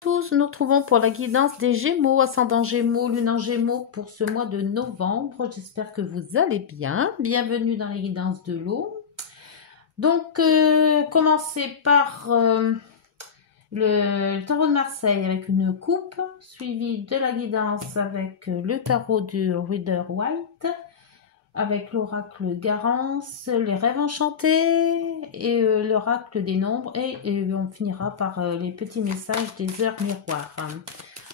Tous, nous nous retrouvons pour la guidance des Gémeaux, ascendant Gémeaux, lune en Gémeaux pour ce mois de novembre. J'espère que vous allez bien. Bienvenue dans la guidance de l'eau. Donc, commencez par le tarot de Marseille avec une coupe, suivi de la guidance avec le tarot du Rider White, avec l'oracle Garance, les rêves enchantés et l'oracle des nombres, et on finira par les petits messages des heures miroirs.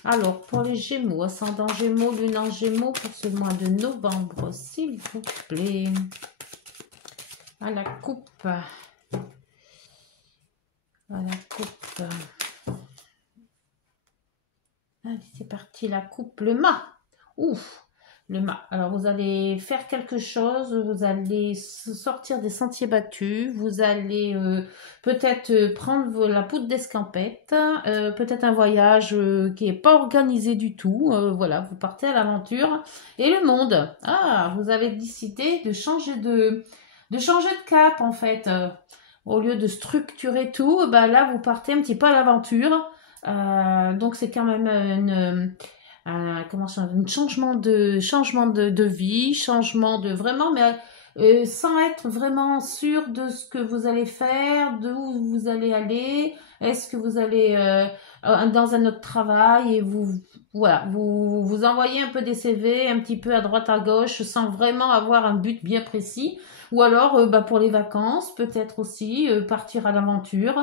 Alors, pour les Gémeaux, ascendant Gémeaux, lune en Gémeaux, pour ce mois de novembre, s'il vous plaît. À la coupe. À la coupe. Allez, c'est parti, la coupe, le mât. Ouf, le mât. Alors, vous allez faire quelque chose, vous allez sortir des sentiers battus, vous allez peut-être prendre la poudre d'escampette, peut-être un voyage qui n'est pas organisé du tout. Voilà, vous partez à l'aventure. Et le monde. Ah, vous avez décidé de changer de cap, en fait. Au lieu de structurer tout, bah là, vous partez un petit peu à l'aventure. Donc c'est quand même comment ça, un changement de vie, changement de vraiment, mais sans être vraiment sûr de ce que vous allez faire, d'où vous allez aller. Est-ce que vous allez dans un autre travail et voilà, vous envoyez un peu des CV un petit peu à droite à gauche sans vraiment avoir un but bien précis. Ou alors, bah, pour les vacances, peut-être aussi partir à l'aventure,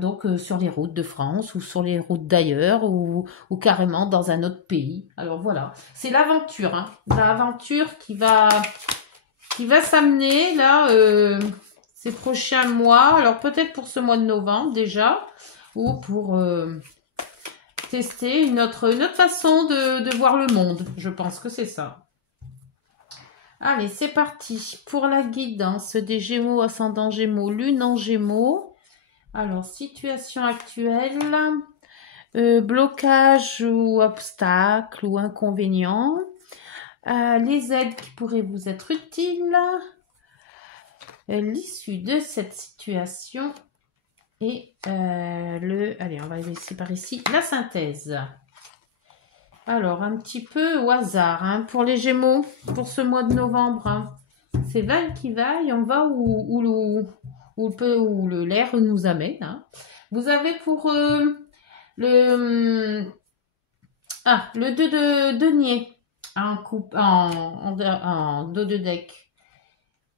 donc sur les routes de France ou sur les routes d'ailleurs ou carrément dans un autre pays. Alors voilà, c'est l'aventure, hein, l'aventure qui va s'amener là ces prochains mois. Alors peut-être pour ce mois de novembre déjà ou pour tester une autre façon de voir le monde. Je pense que c'est ça. Allez, c'est parti pour la guidance des Gémeaux, ascendant Gémeaux, lune en Gémeaux. Alors, situation actuelle, blocage ou obstacle ou inconvénient, les aides qui pourraient vous être utiles, l'issue de cette situation et allez, on va laisser par ici, la synthèse. Alors, un petit peu au hasard hein, pour les Gémeaux, pour ce mois de novembre. Hein. C'est vaille qui vaille, on va où l'air nous amène. Hein. Vous avez pour le 2 de denier en 2 de deck.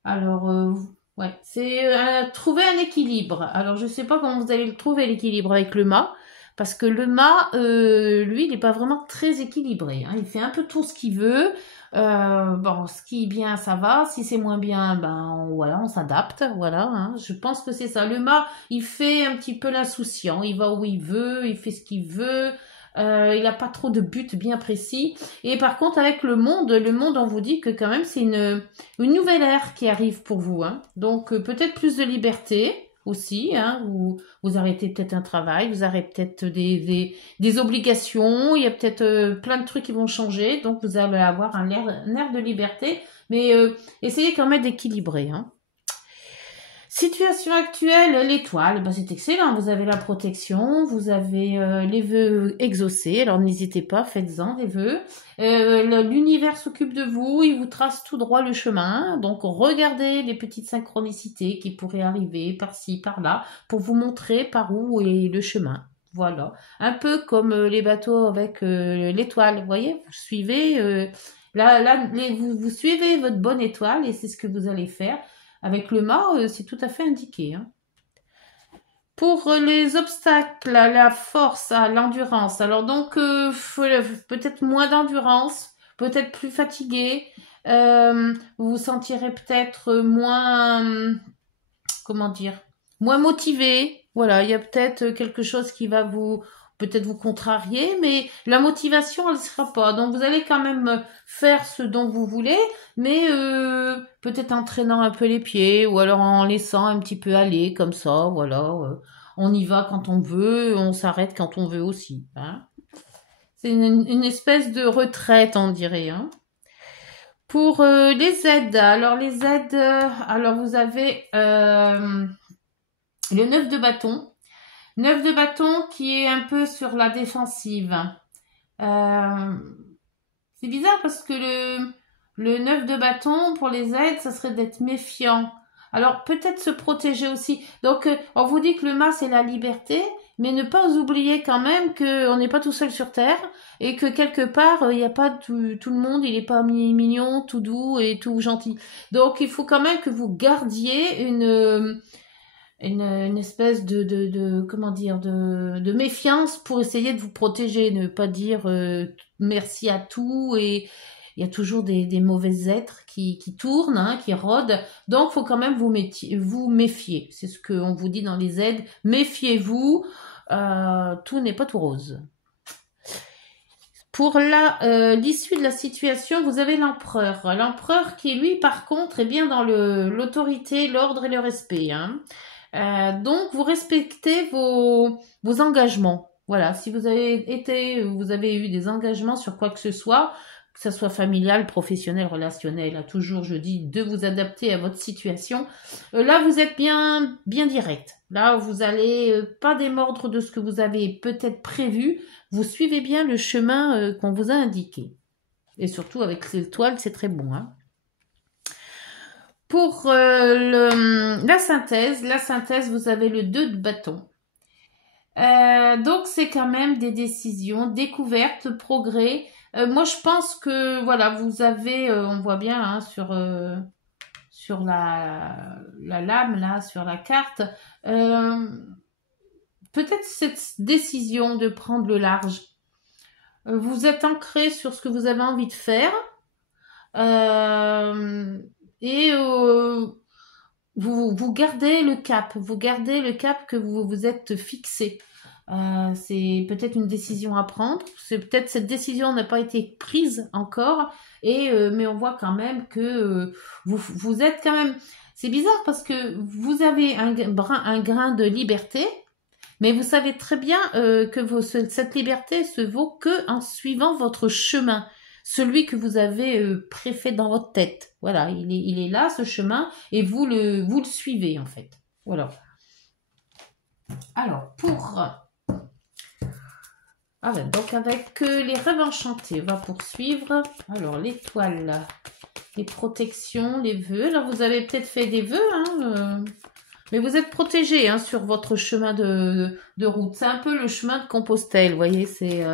Alors, ouais, c'est trouver un équilibre. Alors, je sais pas comment vous allez le trouver, l'équilibre avec le mât. Parce que le mât, lui, il n'est pas vraiment très équilibré. Hein. Il fait un peu tout ce qu'il veut. Bon, ce qui est bien, ça va. Si c'est moins bien, ben voilà, on s'adapte. Voilà, hein. Je pense que c'est ça. Le mât, il fait un petit peu l'insouciant. Il va où il veut, il fait ce qu'il veut. Il n'a pas trop de but bien précis. Et par contre, avec le monde, on vous dit que quand même, c'est une nouvelle ère qui arrive pour vous. Hein. Donc, peut-être plus de liberté aussi. Hein. Vous arrêtez peut-être un travail, vous arrêtez peut-être des obligations. Il y a peut-être plein de trucs qui vont changer. Donc, vous allez avoir un air de liberté. Mais essayez quand même d'équilibrer. Hein. Situation actuelle, l'étoile, ben c'est excellent. Vous avez la protection, vous avez les vœux exaucés. Alors n'hésitez pas, faites-en des vœux. L'univers s'occupe de vous, il vous trace tout droit le chemin. Donc regardez les petites synchronicités qui pourraient arriver par-ci, par-là, pour vous montrer par où est le chemin. Voilà. Un peu comme les bateaux avec l'étoile. Vous voyez, vous suivez. Vous suivez votre bonne étoile et c'est ce que vous allez faire. Avec le mât, c'est tout à fait indiqué. Hein. Pour les obstacles, la force, l'endurance. Alors donc, peut-être moins d'endurance, peut-être plus fatigué. Vous vous sentirez peut-être moins, comment dire, moins motivé. Voilà, il y a peut-être quelque chose qui va peut-être vous contrarier, mais la motivation, elle ne sera pas. Donc, vous allez quand même faire ce dont vous voulez, mais peut-être en traînant un peu les pieds, ou alors en laissant un petit peu aller, comme ça, voilà. On y va quand on veut, on s'arrête quand on veut aussi. Hein. C'est une espèce de retraite, on dirait. Hein. Pour les aides, alors les aides, alors vous avez le 9 de bâton. 9 de bâton qui est un peu sur la défensive. Euh, c'est bizarre parce que le 9 de bâton, pour les aides, ça serait d'être méfiant. Alors, peut-être se protéger aussi. Donc, on vous dit que le mât, c'est la liberté, mais ne pas oublier quand même qu'on n'est pas tout seul sur Terre et que quelque part, il n'y a pas tout le monde, il n'est pas mignon, tout doux et tout gentil. Donc, il faut quand même que vous gardiez une espèce comment dire, de méfiance pour essayer de vous protéger, ne pas dire merci à tout et il y a toujours des mauvais êtres qui tournent, hein, qui rôdent. Donc, faut quand même vous méfier. C'est ce qu'on vous dit dans les aides. Méfiez-vous. Tout n'est pas tout rose. Pour l'issue de la situation, vous avez l'empereur. L'empereur qui, lui, par contre, est bien dans l'autorité, l'ordre et le respect. Hein. Donc, vous respectez vos engagements. Voilà, si vous avez eu des engagements sur quoi que ce soit familial, professionnel, relationnel, là, toujours, je dis, de vous adapter à votre situation. Là, vous êtes bien direct. Là, vous allez pas démordre de ce que vous avez peut-être prévu. Vous suivez bien le chemin qu'on vous a indiqué. Et surtout, avec ces étoiles, c'est très bon, hein. Pour la synthèse, vous avez le 2 de bâton. Donc, c'est quand même des décisions, découvertes, progrès. Moi, je pense que, voilà, vous avez, on voit bien hein, sur la lame, là, sur la carte, peut-être cette décision de prendre le large. Vous êtes ancré sur ce que vous avez envie de faire. Et vous gardez le cap, que vous vous êtes fixé. C'est peut-être une décision à prendre, c'est peut-être cette décision n'a pas été prise encore, mais on voit quand même que vous êtes quand même. C'est bizarre parce que vous avez un grain de liberté, mais vous savez très bien que cette liberté se vaut que en suivant votre chemin. Celui que vous avez préfet dans votre tête. Voilà, il est là, ce chemin, et vous le suivez, en fait. Voilà. Alors, donc avec les rêves enchantés, on va poursuivre. Alors, l'étoile, les protections, les vœux. Alors, vous avez peut-être fait des vœux, hein, mais vous êtes protégé hein, sur votre chemin de route. C'est un peu le chemin de Compostelle, vous voyez, c'est...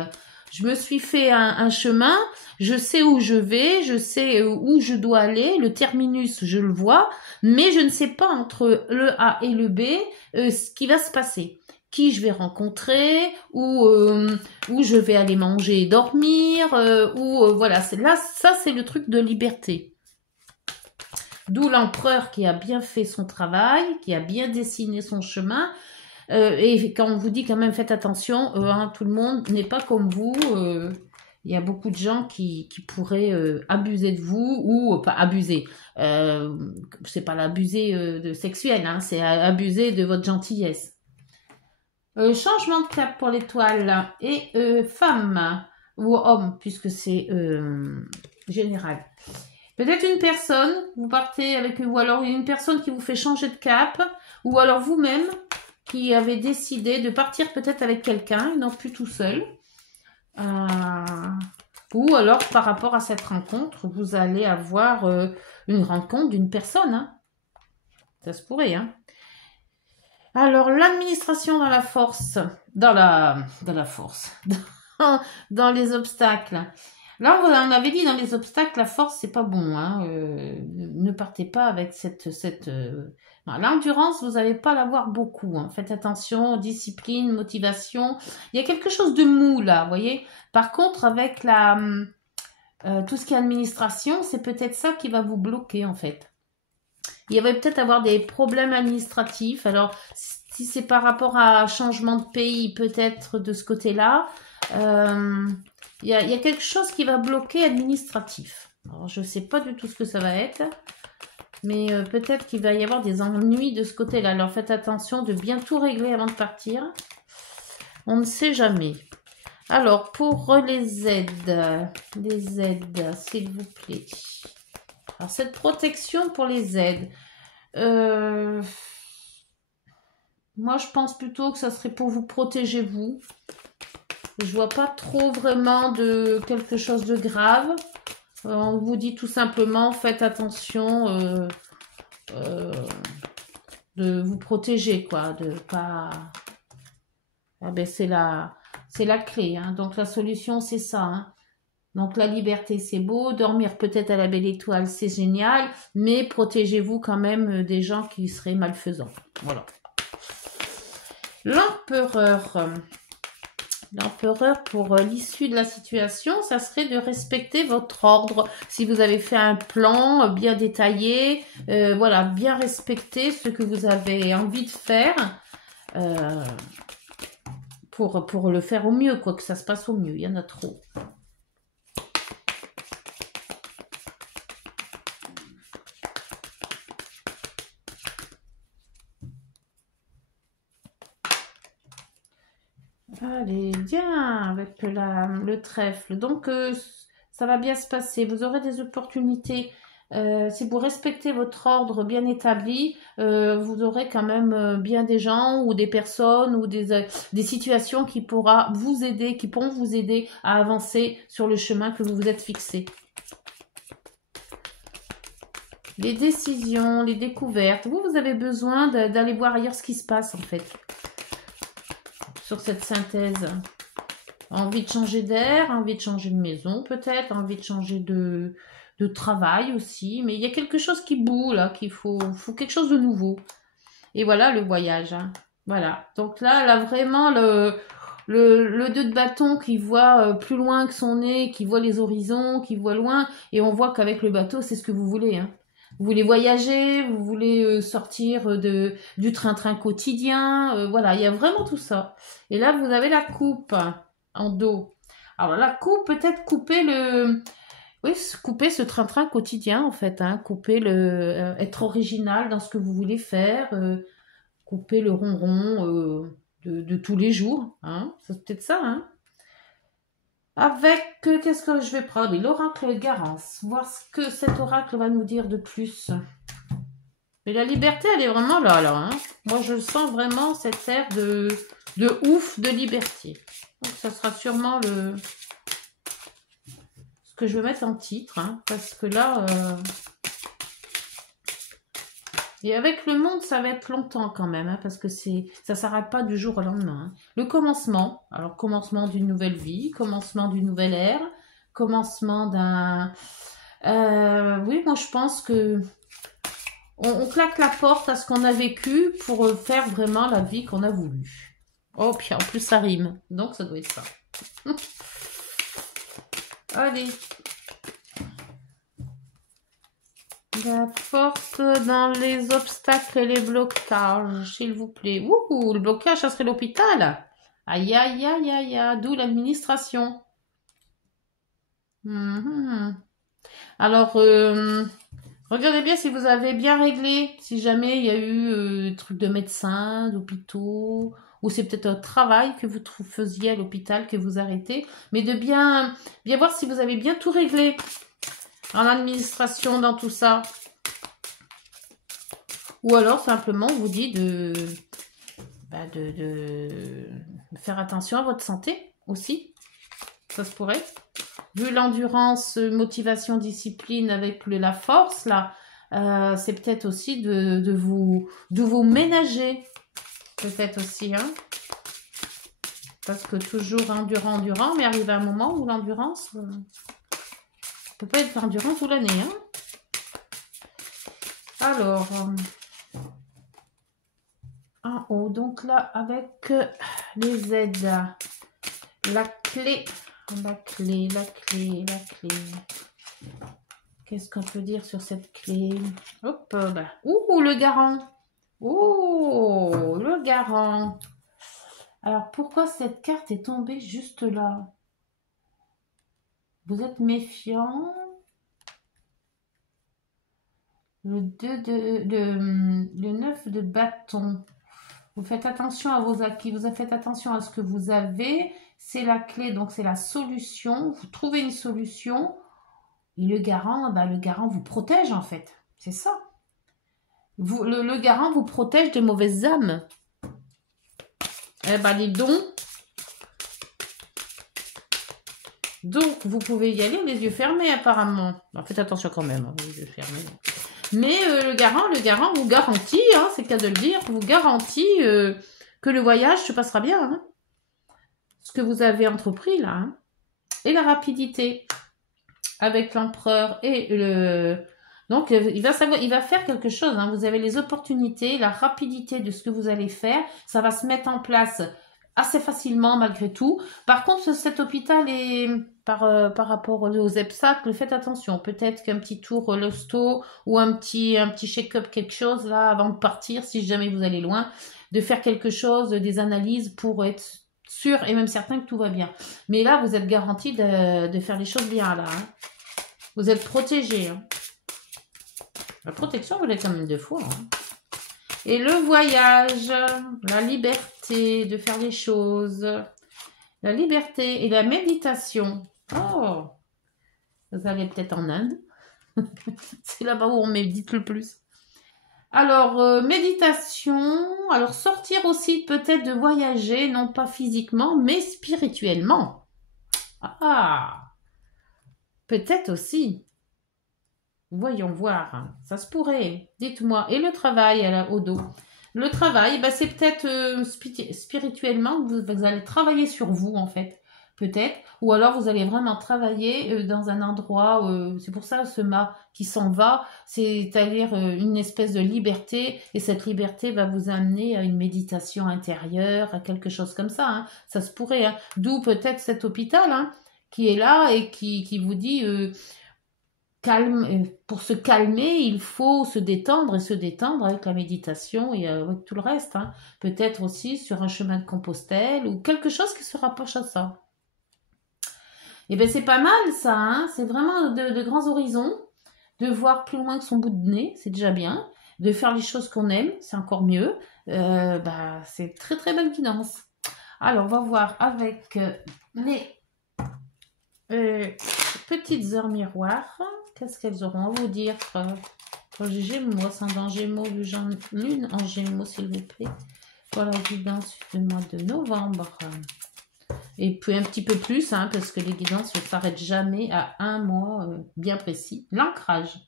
je me suis fait un chemin, je sais où je vais, je sais où je dois aller, le terminus, je le vois, mais je ne sais pas entre le A et le B ce qui va se passer. Qui je vais rencontrer, où je vais aller manger et dormir, voilà, ça c'est le truc de liberté. D'où l'empereur qui a bien fait son travail, qui a bien dessiné son chemin, et quand on vous dit quand même faites attention, hein, tout le monde n'est pas comme vous. Il y a beaucoup de gens qui pourraient abuser de vous ou pas abuser. C'est pas l'abuser de sexuel, hein, c'est abuser de votre gentillesse. Changement de cap pour l'étoile et femme ou homme puisque c'est général. Peut-être une personne, vous partez avec ou alors une personne qui vous fait changer de cap ou alors vous-même qui avez décidé de partir peut-être avec quelqu'un, non plus tout seul. Ou alors, par rapport à cette rencontre, vous allez avoir une rencontre d'une personne. Hein. Ça se pourrait. Hein. Alors, l'administration dans la force, dans les obstacles. Là, on avait dit dans les obstacles, la force, c'est pas bon. Hein. Ne partez pas avec l'endurance, vous n'allez pas l'avoir beaucoup. Hein. Faites attention, discipline, motivation. Il y a quelque chose de mou là, vous voyez. Par contre, avec tout ce qui est administration, c'est peut-être ça qui va vous bloquer en fait. Il va peut-être avoir des problèmes administratifs. Alors, si c'est par rapport à changement de pays, peut-être de ce côté-là, il y a quelque chose qui va bloquer administratif. Alors, je ne sais pas du tout ce que ça va être. Mais peut-être qu'il va y avoir des ennuis de ce côté-là. Alors faites attention de bien tout régler avant de partir. On ne sait jamais. Alors pour les aides, s'il vous plaît. Alors cette protection pour les aides. Moi, je pense plutôt que ça serait pour vous protéger, vous. Je vois pas trop vraiment de quelque chose de grave. On vous dit tout simplement, faites attention de vous protéger, quoi. De pas... Ah ben, c'est la clé, hein. Donc, la solution, c'est ça, hein. Donc, la liberté, c'est beau. Dormir peut-être à la belle étoile, c'est génial. Mais protégez-vous quand même des gens qui seraient malfaisants. Voilà. L'empereur. L'empereur, pour l'issue de la situation, ça serait de respecter votre ordre. Si vous avez fait un plan bien détaillé, voilà, bien respecter ce que vous avez envie de faire pour le faire au mieux, quoi, que ça se passe au mieux. Il y en a trop. Allez, bien, avec le trèfle. Donc, ça va bien se passer. Vous aurez des opportunités. Si vous respectez votre ordre bien établi, vous aurez quand même bien des gens ou des personnes ou des situations qui pourront vous aider à avancer sur le chemin que vous vous êtes fixé. Les décisions, les découvertes. Vous avez besoin d'aller voir ailleurs ce qui se passe, en fait. Sur cette synthèse. Envie de changer d'air, envie de changer de maison peut-être, envie de changer de travail aussi. Mais il y a quelque chose qui boue là, qu'il faut quelque chose de nouveau. Et voilà le voyage. Hein. Voilà. Donc là vraiment le 2 de bâton qui voit plus loin que son nez, qui voit les horizons, qui voit loin. Et on voit qu'avec le bateau, c'est ce que vous voulez. Hein. Vous voulez voyager, vous voulez sortir du train-train quotidien. Voilà, il y a vraiment tout ça. Et là, vous avez la coupe en dos. Alors la coupe, peut-être couper ce train-train quotidien en fait. Hein, couper être original dans ce que vous voulez faire. Couper le ronron de tous les jours. Hein, c'est peut-être ça. Hein. Avec, qu'est-ce que je vais prendre? Oui, l'oracle Garance. Voir ce que cet oracle va nous dire de plus. Mais la liberté, elle est vraiment là. Hein. Moi, je sens vraiment cette air de ouf de liberté. Donc, ça sera sûrement ce que je vais mettre en titre. Hein, parce que là... Et avec le monde, ça va être longtemps quand même, hein, parce que ça ne s'arrête pas du jour au lendemain. Hein. Le commencement, alors commencement d'une nouvelle vie, commencement d'une nouvelle ère, commencement d'un... oui, moi je pense que on claque la porte à ce qu'on a vécu pour faire vraiment la vie qu'on a voulu. Oh, puis en plus ça rime, donc ça doit être ça. Allez. La force dans les obstacles et les blocages, s'il vous plaît. Ouh, le blocage, ça serait l'hôpital. Aïe, aïe, aïe, aïe, aïe, d'où l'administration. Alors, regardez bien si vous avez bien réglé, si jamais il y a eu des trucs de médecins, d'hôpitaux, ou c'est peut-être un travail que vous faisiez à l'hôpital, que vous arrêtez, mais de bien voir si vous avez bien tout réglé. En administration, dans tout ça. Ou alors, simplement, on vous dit de faire attention à votre santé aussi. Ça se pourrait. Vu l'endurance, motivation, discipline avec la force, là, c'est peut-être aussi de vous ménager. Peut-être aussi, hein. Parce que toujours endurant, mais arrive à un moment où l'endurance... peut pas être endurant toute l'année. Hein. Alors, en haut, donc là, avec les aides, la clé. Qu'est-ce qu'on peut dire sur cette clé? Hop, bah. Ouh, le garant. Oh, le garant. Alors, pourquoi cette carte est tombée juste là? Vous êtes méfiant. Le 9 de bâton. Vous faites attention à vos acquis. Vous faites attention à ce que vous avez. C'est la clé, donc c'est la solution. Vous trouvez une solution. Et le garant vous protège en fait. C'est ça. Le garant vous protège des mauvaises âmes. Eh ben, dis donc. Donc, vous pouvez y aller les yeux fermés, apparemment. Alors, faites attention quand même, hein, les yeux fermés. Mais le garant vous garantit, hein, c'est le cas de le dire, vous garantit que le voyage se passera bien. Hein, ce que vous avez entrepris, là. Hein. Et la rapidité avec l'empereur et le... Donc, il va faire quelque chose. Hein. Vous avez les opportunités, la rapidité de ce que vous allez faire. Ça va se mettre en place assez facilement malgré tout. Par contre, cet hôpital est... Par rapport aux obstacles, faites attention. Peut-être qu'un petit tour à l'hosto ou un petit check-up, quelque chose, là, avant de partir, si jamais vous allez loin, de faire quelque chose, des analyses pour être sûr et même certain que tout va bien. Mais là, vous êtes garanti de faire les choses bien, là. Hein. Vous êtes protégé. Hein. La protection, vous l'êtes quand même 2 fois. Hein. Et le voyage, la liberté de faire les choses, la liberté et la méditation. Oh, vous allez peut-être en Inde. C'est là-bas où on médite le plus. Alors, méditation. Alors, sortir aussi peut-être de voyager, non pas physiquement, mais spirituellement. Ah, peut-être aussi. Voyons voir. Ça se pourrait. Dites-moi. Et le travail au dos. Le travail, bah, c'est peut-être spirituellement, vous allez travailler sur vous, en fait. Peut-être. Ou alors, vous allez vraiment travailler dans un endroit, c'est pour ça ce mât qui s'en va, c'est-à-dire une espèce de liberté. Et cette liberté va vous amener à une méditation intérieure, à quelque chose comme ça. Hein. Ça se pourrait. Hein. D'où peut-être cet hôpital hein, qui est là et qui vous dit... pour se calmer, il faut se détendre et se détendre avec la méditation et avec tout le reste. Hein. Peut-être aussi sur un chemin de Compostelle ou quelque chose qui se rapproche à ça. Et bien c'est pas mal ça, hein. C'est vraiment de grands horizons, de voir plus loin que son bout de nez, c'est déjà bien. De faire les choses qu'on aime, c'est encore mieux. C'est très très belle guidance. Alors on va voir avec les petites heures miroirs. Qu'est-ce qu'elles auront à vous dire pour les Gémeaux, ascendant Gémeaux, lune en Gémeaux, s'il vous plaît. Pour la guidance du mois de novembre. Et puis un petit peu plus, hein, parce que les guidances ne s'arrêtent jamais à un mois bien précis. L'ancrage.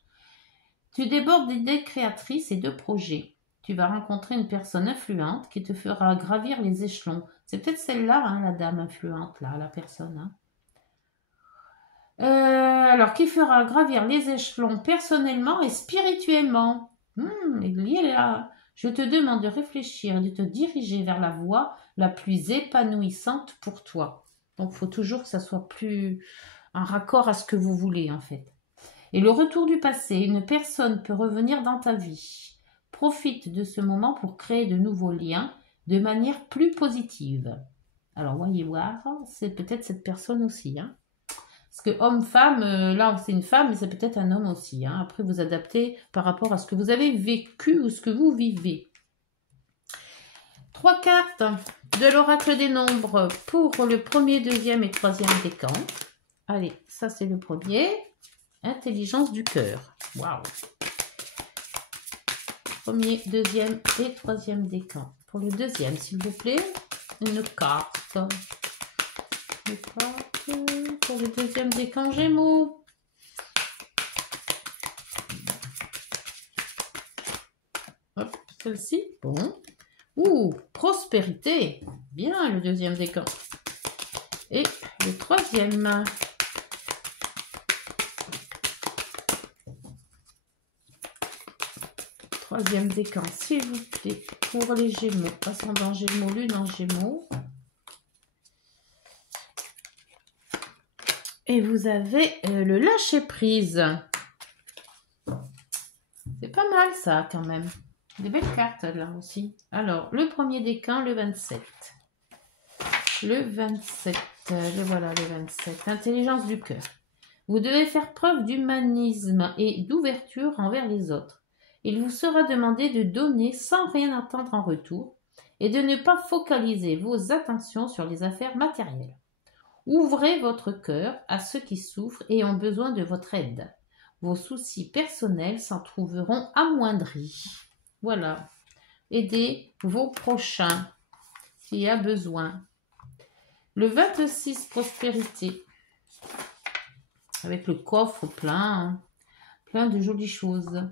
Tu débordes d'idées créatrices et de projets. Tu vas rencontrer une personne influente qui te fera gravir les échelons. C'est peut-être celle-là, hein, la dame influente, là, la personne. Hein. Alors, qui fera gravir les échelons personnellement et spirituellement. Il y est là. Je te demande de réfléchir et de te diriger vers la voie la plus épanouissante pour toi. Donc, il faut toujours que ça soit plus en raccord à ce que vous voulez, en fait. Et le retour du passé, une personne peut revenir dans ta vie. Profite de ce moment pour créer de nouveaux liens de manière plus positive. Alors, voyez voir, c'est peut-être cette personne aussi, hein. Parce que homme-femme, là c'est une femme, mais c'est peut-être un homme aussi. Hein. Après, vous adaptez par rapport à ce que vous avez vécu ou ce que vous vivez. 3 cartes de l'oracle des nombres pour le premier, deuxième et troisième décan. Allez, ça c'est le premier. Intelligence du cœur. Waouh. Premier, deuxième et troisième décan. Pour le deuxième, s'il vous plaît, une carte. Une carte. Pour le deuxième décan Gémeaux. Hop, celle-ci. Bon. Prospérité. Bien, le deuxième décan. Et le troisième. Troisième décan, s'il vous plaît. Pour les Gémeaux. Ascendant Gémeaux, lune en Gémeaux. Et vous avez le lâcher-prise. C'est pas mal ça quand même. Des belles cartes là aussi. Alors, le premier décan, le 27. Le 27. Le voilà, le 27. Intelligence du cœur. Vous devez faire preuve d'humanisme et d'ouverture envers les autres. Il vous sera demandé de donner sans rien attendre en retour et de ne pas focaliser vos attentions sur les affaires matérielles. Ouvrez votre cœur à ceux qui souffrent et ont besoin de votre aide. Vos soucis personnels s'en trouveront amoindris. Voilà. Aidez vos prochains. s'il y a besoin. Le 26, prospérité. Avec le coffre plein, plein de jolies choses.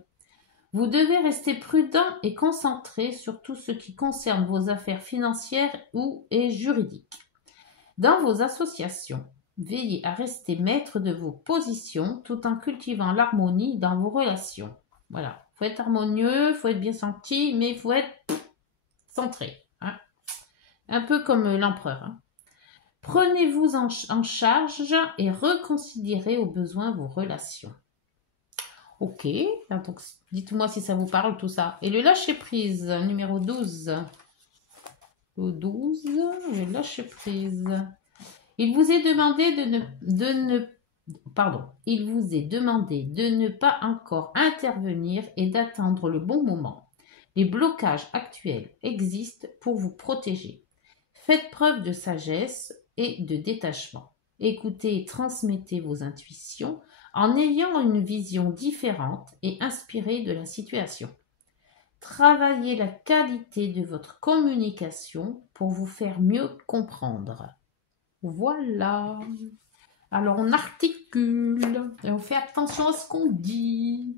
Vous devez rester prudent et concentré sur tout ce qui concerne vos affaires financières et juridiques. Dans vos associations, veillez à rester maître de vos positions tout en cultivant l'harmonie dans vos relations. Voilà, il faut être harmonieux, il faut être bien senti, mais il faut être centré. Hein. Un peu comme l'empereur. Hein. Prenez-vous en charge et reconsidérez au besoin vos relations. Ok, donc dites-moi si ça vous parle tout ça. Et le lâcher-prise, numéro 12. Le 12, le lâcher-prise. Il vous est demandé il vous est demandé de ne pas encore intervenir et d'attendre le bon moment. Les blocages actuels existent pour vous protéger. Faites preuve de sagesse et de détachement. Écoutez et transmettez vos intuitions en ayant une vision différente et inspirée de la situation. Travaillez la qualité de votre communication pour vous faire mieux comprendre. Voilà. Alors on articule et on fait attention à ce qu'on dit.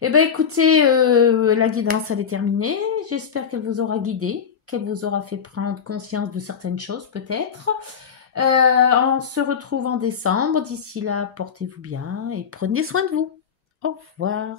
Eh bien écoutez, la guidance elle est terminée. J'espère qu'elle vous aura guidé, qu'elle vous aura fait prendre conscience de certaines choses peut-être. On se retrouve en décembre. D'ici là, portez-vous bien et prenez soin de vous. Au revoir.